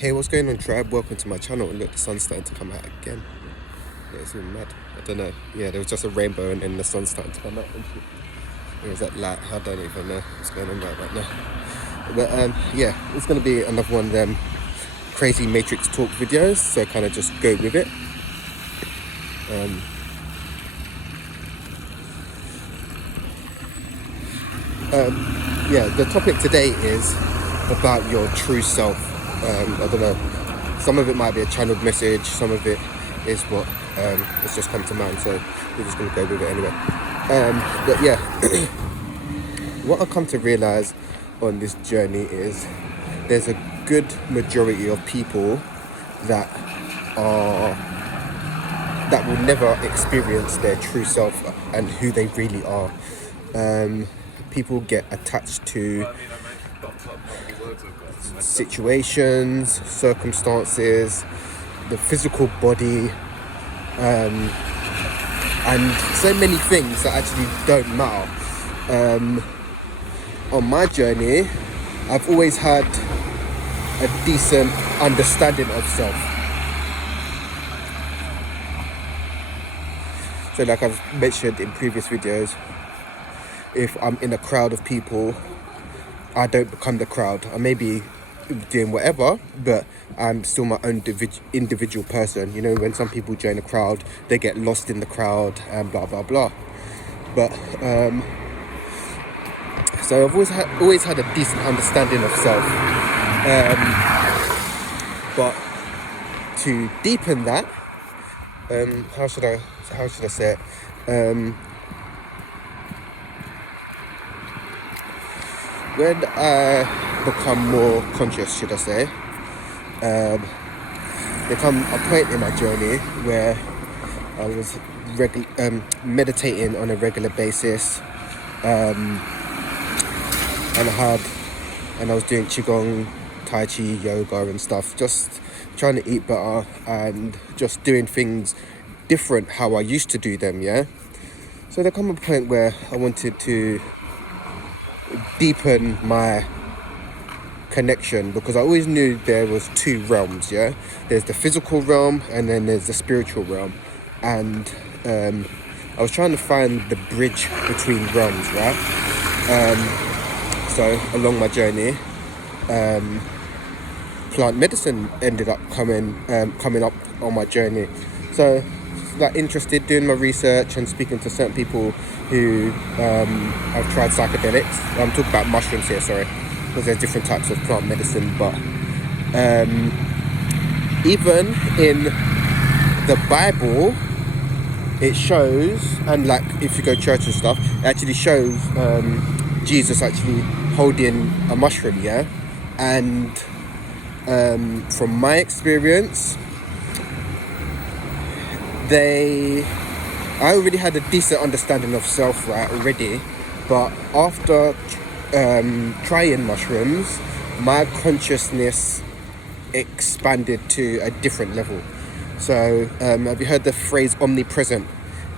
Hey, what's going on, tribe? Welcome to my channel. And look, the sun's starting to come out again. Yeah, it's all mad. I don't know. Yeah, there was just a rainbow and then the sun's starting to come out. It was that light. I don't even know what's going on right now. But yeah, it's going to be another one of them crazy Matrix talk videos. So kind of just go with it. Yeah, the topic today is about your true self. I don't know, some of it might be a channeled message, some of it is what it's just come to mind, so we're just going to go with it anyway. But yeah, what I've come to realize on this journey is there's a good majority of people that will never experience their true self and who they really are. People get attached to situations, circumstances, the physical body, and so many things that actually don't matter. On my journey, I've always had a decent understanding of self. So like I've mentioned in previous videos, if I'm in a crowd of people, I don't become the crowd. I may be doing whatever, but I'm still my own individual person. You know, when some people join a crowd, they get lost in the crowd and blah blah blah. But so I've always had a decent understanding of self. But to deepen that, how should I say it? When I become more conscious, should I say, there come a point in my journey where I was meditating on a regular basis, and I was doing qigong, tai chi, yoga and stuff, just trying to eat better and just doing things different how I used to do them. Yeah, so there come a point where I wanted to deepen my connection, because I always knew there was two realms. Yeah, there's the physical realm and then there's the spiritual realm, and I was trying to find the bridge between realms, right? So along my journey, plant medicine ended up coming up on my journey. So like interested, doing my research and speaking to certain people who have tried psychedelics. I'm talking about mushrooms here, sorry, because there's different types of plant medicine. But even in the Bible, it shows, and like if you go to church and stuff, it actually shows Jesus actually holding a mushroom, yeah? And from my experience, I already had a decent understanding of self, right, already, but after trying mushrooms, my consciousness expanded to a different level. So have you heard the phrase omnipresent?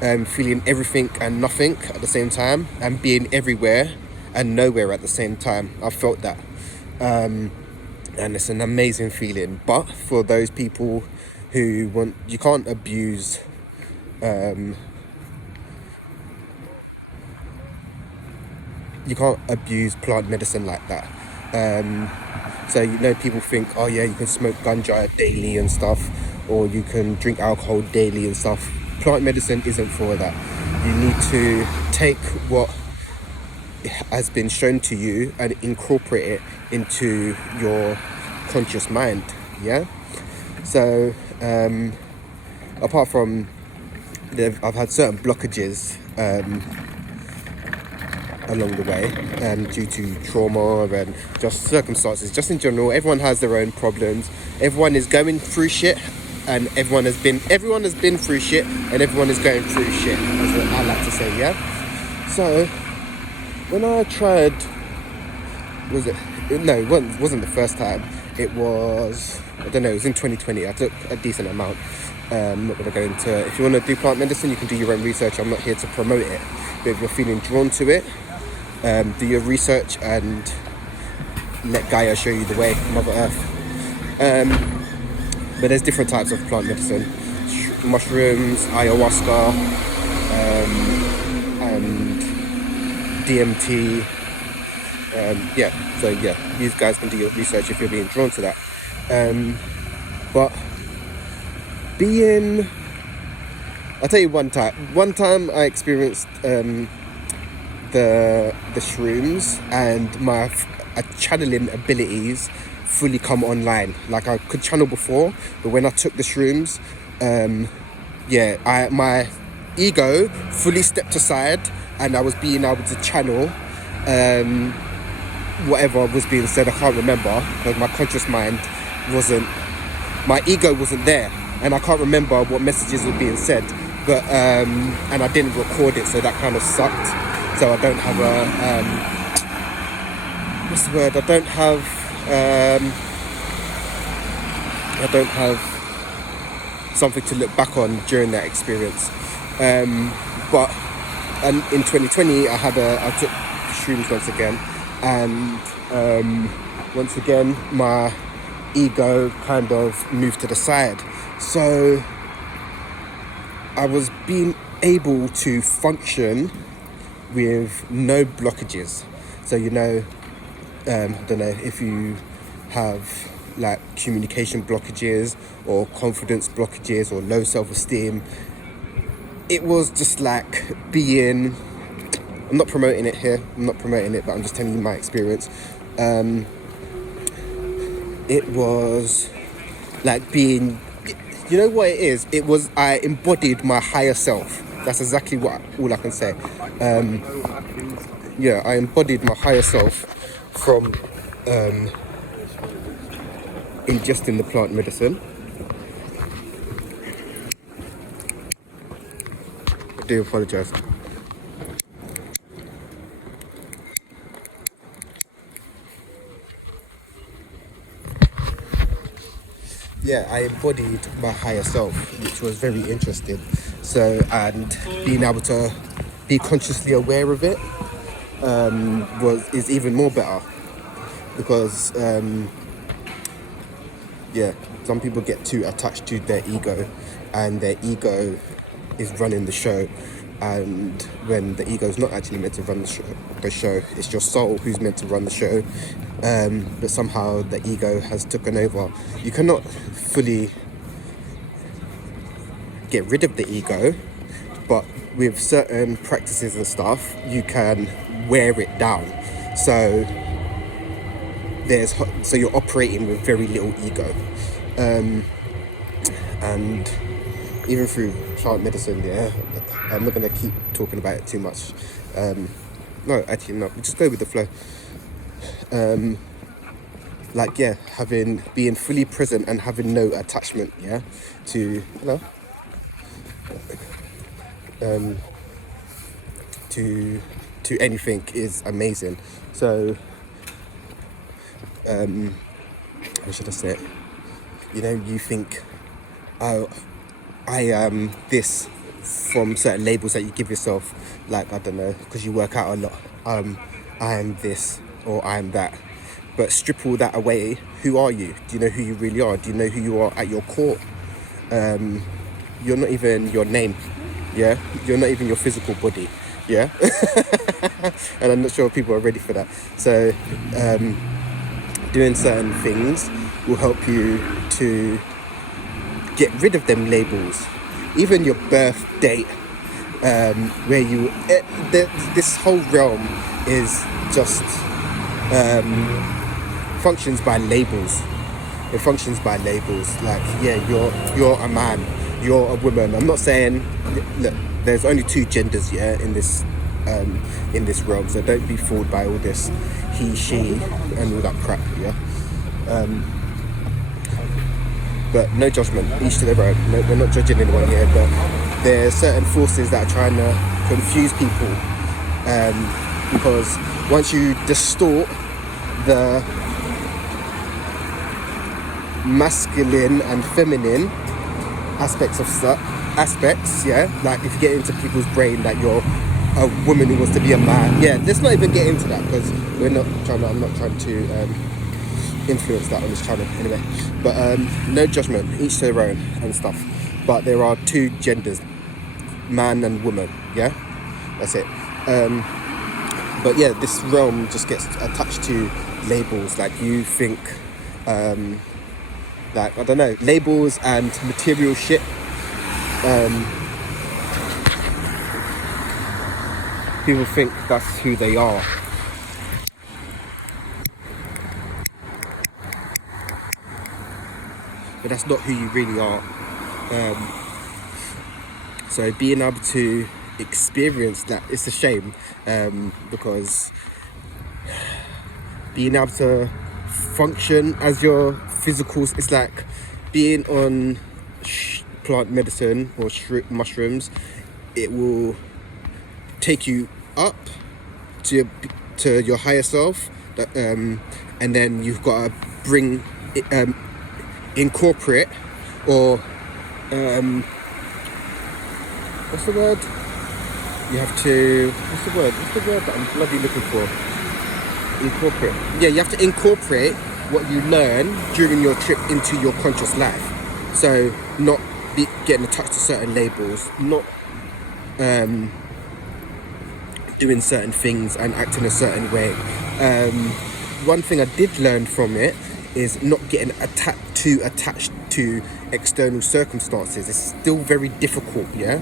Feeling everything and nothing at the same time, and being everywhere and nowhere at the same time. I felt that, and it's an amazing feeling. But for those people who you can't abuse plant medicine like that. So you know, people think, oh yeah, you can smoke ganja daily and stuff, or you can drink alcohol daily and stuff. Plant medicine isn't for that. You need to take what has been shown to you and incorporate it into your conscious mind. Yeah. So apart from I've had certain blockages along the way due to trauma and just circumstances, just in general. Everyone has their own problems. Everyone is going through shit, and everyone has been through shit, and everyone is going through shit, that's what I like to say. Yeah. So when I tried, it wasn't the first time. It was, I don't know, it was in 2020. I took a decent amount. I'm not going to go into it. If you want to do plant medicine, you can do your own research. I'm not here to promote it, but if you're feeling drawn to it, do your research and let Gaia show you the way, Mother Earth. But there's different types of plant medicine: mushrooms, ayahuasca, and DMT. So you guys can do your research if you're being drawn to that. But I'll tell you one time I experienced the shrooms, and my channeling abilities fully come online. Like, I could channel before, but when I took the shrooms, my ego fully stepped aside, and I was being able to channel whatever was being said. I can't remember, because my conscious mind my ego wasn't there, and I can't remember what messages were being said. But and I didn't record it, so that kind of sucked. So I don't have I don't have something to look back on during that experience. But in 2020, I took shrooms once again, and once again my ego kind of moved to the side. So I was being able to function with no blockages. So, I don't know if you have like communication blockages or confidence blockages or low self-esteem. It was just like I'm not promoting it here, but I'm just telling you my experience. It was like being, you know what it is? I embodied my higher self. That's exactly all I can say. I embodied my higher self from ingesting the plant medicine. I do apologise. I embodied my higher self, which was very interesting. So, and being able to be consciously aware of it is even more better, because some people get too attached to their ego, and their ego is running the show. And when the ego is not actually meant to run the show, it's your soul who's meant to run the show. But somehow the ego has taken over. You cannot fully get rid of the ego, but with certain practices and stuff, you can wear it down. So you're operating with very little ego, and even through plant medicine, I'm not going to keep talking about it too much. No, actually not. We just go with the flow. Being fully present and having no attachment, to anything is amazing. So, how should I say it? You think, oh, I am this, from certain labels that you give yourself, like, I don't know, because you work out a lot. I am this, or I am that. But strip all that away. Who are you? Do you know who you really are? Do you know who you are at your core? You're not even your name. You're not even your physical body. And I'm not sure if people are ready for that. So doing certain things will help you to get rid of them labels. Even your birth date, this whole realm is just functions by labels. It functions by labels. Like, you're a man, you're a woman. I'm not saying, look, there's only two genders in this realm, so don't be fooled by all this he, she, and all that crap. But no judgment, each to their own. No, we're not judging anyone here, but there are certain forces that are trying to confuse people, because once you distort the masculine and feminine aspects, like if you get into people's brain that you're a woman who wants to be a man, let's not even get into that, because I'm not trying to influence that on this channel anyway. But no judgment, each to their own and stuff. But there are two genders, man and woman, yeah? That's it. But yeah, this realm just gets attached to labels. Like you think, like, I don't know, labels and material shit. People think that's who they are. But that's not who you really are. So being able to experience that, it's a shame, because being able to function as your physicals, it's like being on plant medicine or mushrooms. It will take you up to your higher self, and then you've got to bring incorporate, or what's the word? You have to, what's the word that I'm bloody looking for? Incorporate. Yeah, you have to incorporate what you learn during your trip into your conscious life. So not getting attached to certain labels, not doing certain things and acting a certain way. One thing I did learn from it is not getting too attached to external circumstances. It's still very difficult, yeah,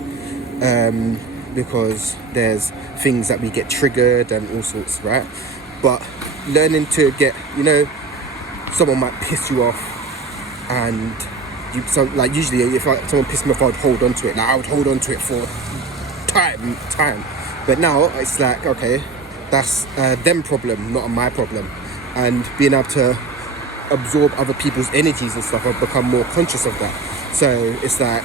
because there's things that we get triggered and all sorts, right? But learning to get, someone might piss you off, and like usually if someone pissed me off, I'd hold on to it. Like I would hold on to it for time. But now it's like, okay, that's them problem, not my problem. And being able to absorb other people's energies and stuff, I've become more conscious of that. So it's like,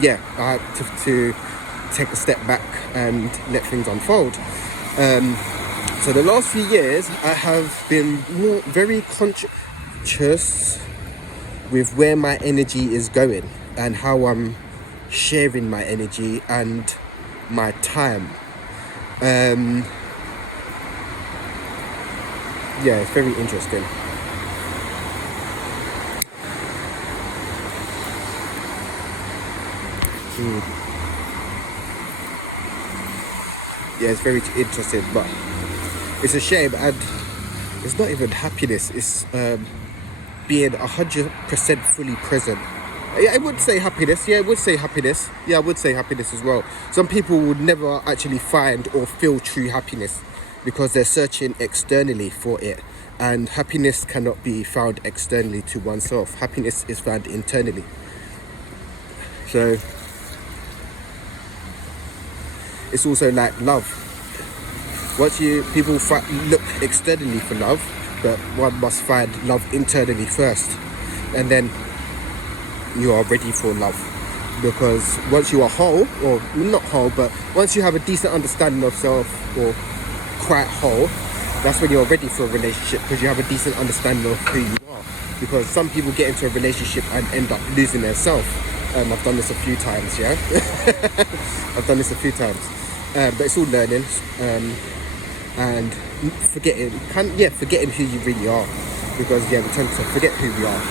yeah, I have to take a step back and let things unfold. So the last few years, I have been very conscious with where my energy is going and how I'm sharing my energy and my time. Yeah, it's very interesting. Yeah, it's very interesting, but it's a shame, and it's not even happiness, it's being 100% fully present. I would say happiness, yeah, I would say happiness. Yeah, I would say happiness as well. Some people would never actually find or feel true happiness because they're searching externally for it. And happiness cannot be found externally to oneself. Happiness is found internally. So it's also like love. Once people look externally for love, but one must find love internally first, and then you are ready for love. Because once you are whole, or not whole, but once you have a decent understanding of self, or quite whole, that's when you're ready for a relationship, because you have a decent understanding of who you are. Because some people get into a relationship and end up losing their self. I've done this a few times, yeah. I've done this a few times, but it's all learning, and forgetting who you really are. Because yeah, we tend to forget who we are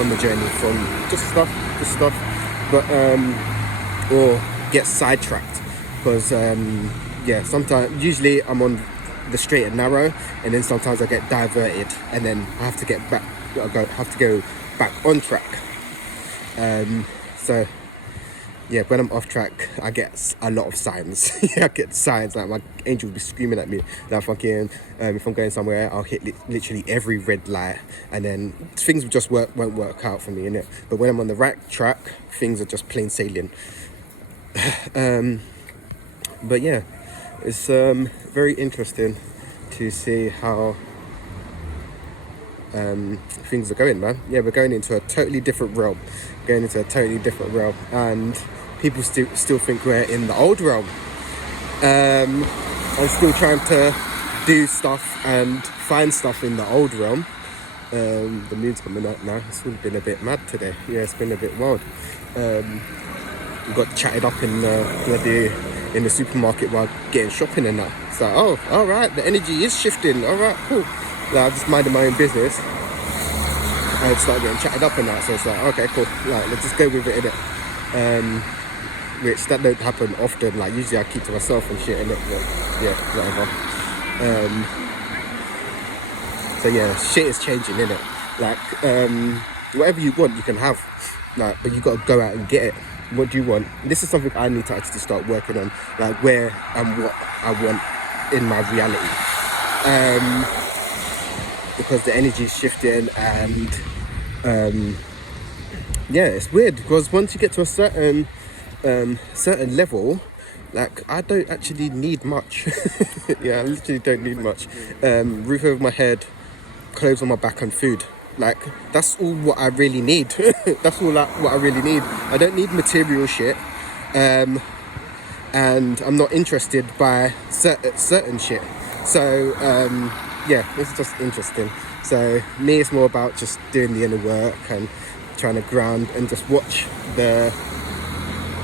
on the journey from just stuff, but or get sidetracked, because usually I'm on the straight and narrow, and then sometimes I get diverted, and then I have to go back on track. So yeah, when I'm off track, I get a lot of signs. I get signs, like my angel will be screaming at me that fucking, if I'm going somewhere, I'll hit literally every red light, and then things just won't work out for me, innit? But when I'm on the right track, things are just plain sailing. But yeah, it's very interesting to see how things are going, man. Yeah, we're going into a totally different realm. And people still think we're in the old realm. I'm still trying to do stuff and find stuff in the old realm. The moon's coming up now. It's all been a bit mad today. Yeah, it's been a bit wild. We got chatted up in the supermarket while getting shopping and that. It's like, oh, all right, the energy is shifting. All right, cool. Like, I'm just minding my own business, and start getting chatted up and that. So it's like, okay, cool, like, let's just go with it, innit? Which that don't happen often. Like usually I keep to myself and shit, innit? But yeah, whatever. So yeah, shit is changing, innit? Like whatever you want, you can have. Like, but you got to go out and get it. What do you want? This is something I need to actually start working on, like where and what I want in my reality. Because the energy is shifting, and yeah, it's weird because once you get to a certain level, like I don't actually need much. Yeah, I literally don't need much. Roof over my head, clothes on my back, and food. Like that's all what I really need. That's all what I really need. I don't need material shit, and I'm not interested by certain shit. So yeah, it's just interesting. So me, it's more about just doing the inner work and trying to ground and just watch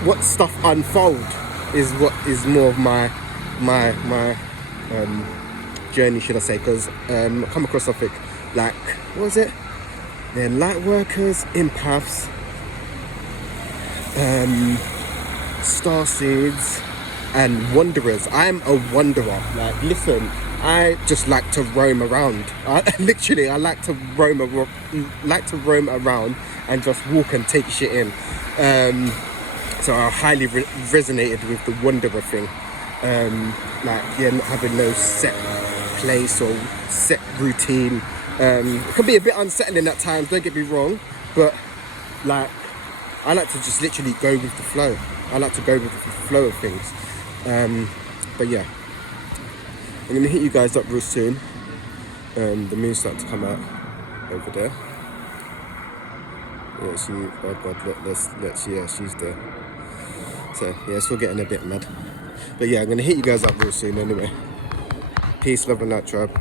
what stuff unfold is what is more of my journey, should I say? Because I come across something like, what was it? They're light workers, empaths, star seeds, and wanderers. I'm a wanderer. Like, listen, I just like to roam around. I like to roam around and just walk and take shit in. So I highly resonated with the wanderer thing. Like, yeah, not having no set place or set routine. It can be a bit unsettling at times, don't get me wrong, but like I like to just literally go with the flow. I like to go with the flow of things. But yeah, I'm gonna hit you guys up real soon. The moon's starting to come out over there. Yeah, she's there. So yeah, it's still getting a bit mad. But yeah, I'm gonna hit you guys up real soon anyway. Peace, love and light, tribe.